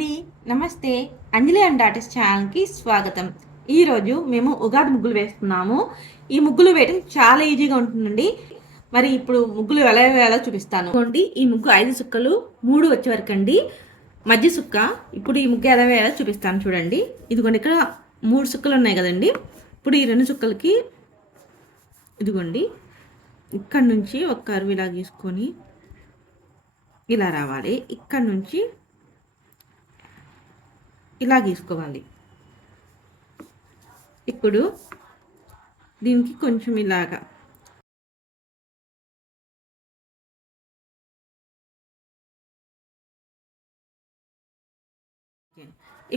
అండి, నమస్తే. అంజలి and artist ఛానల్కి స్వాగతం. ఈరోజు మేము ఉగాది ముగ్గులు వేస్తున్నాము. ఈ ముగ్గులు వేయడం చాలా ఈజీగా ఉంటుందండి. మరి ఇప్పుడు ముగ్గులు ఎలా వేయాలో చూపిస్తాను. ఈ ముగ్గు 5 సుక్కలు 3 వచ్చే వరకు అండి. మధ్య సుక్క ఇప్పుడు ఈ ముగ్గు ఎలా వేయాలో చూపిస్తాను చూడండి. ఇదిగోండి, ఇక్కడ 3 సుక్కలు ఉన్నాయి కదండి. ఇప్పుడు ఈ 2 సుక్కలకి ఇదిగోండి ఇక్కడ నుంచి ఒక కర్వ్ ఇలా గీసుకొని ఇలా రావాలి. ఇక్కడ నుంచి ఇలా గీసుకోవాలి. ఇప్పుడు దీనికి కొంచెం ఇలాగా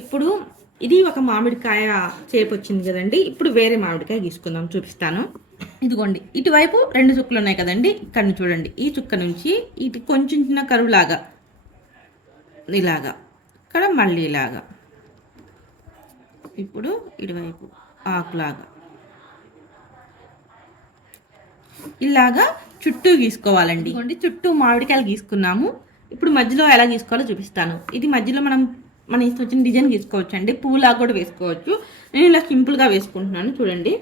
ఇప్పుడు ఇది ఒక మామిడికాయ చేపు వచ్చింది కదండి. ఇప్పుడు వేరే మామిడికాయ గీసుకుందాం, చూపిస్తాను. ఇదిగోండి, ఇటువైపు 2 చుక్కలు ఉన్నాయి కదండి. ఇక్కడ చూడండి, ఈ చుక్క నుంచి ఇటు కొంచెం చిన్న కరువు లాగా ఇలాగా, ఇక్కడ మళ్ళీ ఇలాగా, ఇప్పుడు ఇటువైపు ఆకులాగా ఇలాగా చుట్టూ గీసుకోవాలండి. చుట్టూ మామిడికాయలు గీసుకున్నాము. ఇప్పుడు మధ్యలో ఎలా గీసుకోవాలో చూపిస్తాను. ఇది మధ్యలో మన ఇష్టం వచ్చిన డిజైన్ గీసుకోవచ్చు అండి. పువ్వులాగా కూడా వేసుకోవచ్చు. నేను ఇలా సింపుల్గా వేసుకుంటున్నాను చూడండి.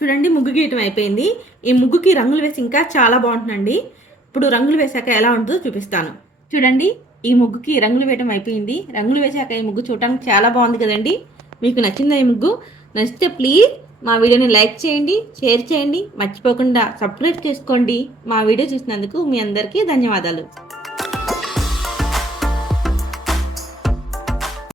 చూడండి, ముగ్గు గీయటం అయిపోయింది. ఈ ముగ్గుకి రంగులు వేసి ఇంకా చాలా బాగుంటుందండి. ఇప్పుడు రంగులు వేసాక ఎలా ఉంటుందో చూపిస్తాను చూడండి. ఈ ముగ్గుకి రంగులు వేయటం అయిపోయింది. రంగులు వేసాక ఈ ముగ్గు చూడటానికి చాలా బాగుంది కదండి. మీకు నచ్చిందా ఈ ముగ్గు? నచ్చితే ప్లీజ్ మా వీడియోని లైక్ చేయండి, షేర్ చేయండి, మర్చిపోకుండా సబ్స్క్రైబ్ చేసుకోండి. మా వీడియో చూసినందుకు మీ అందరికీ ధన్యవాదాలు.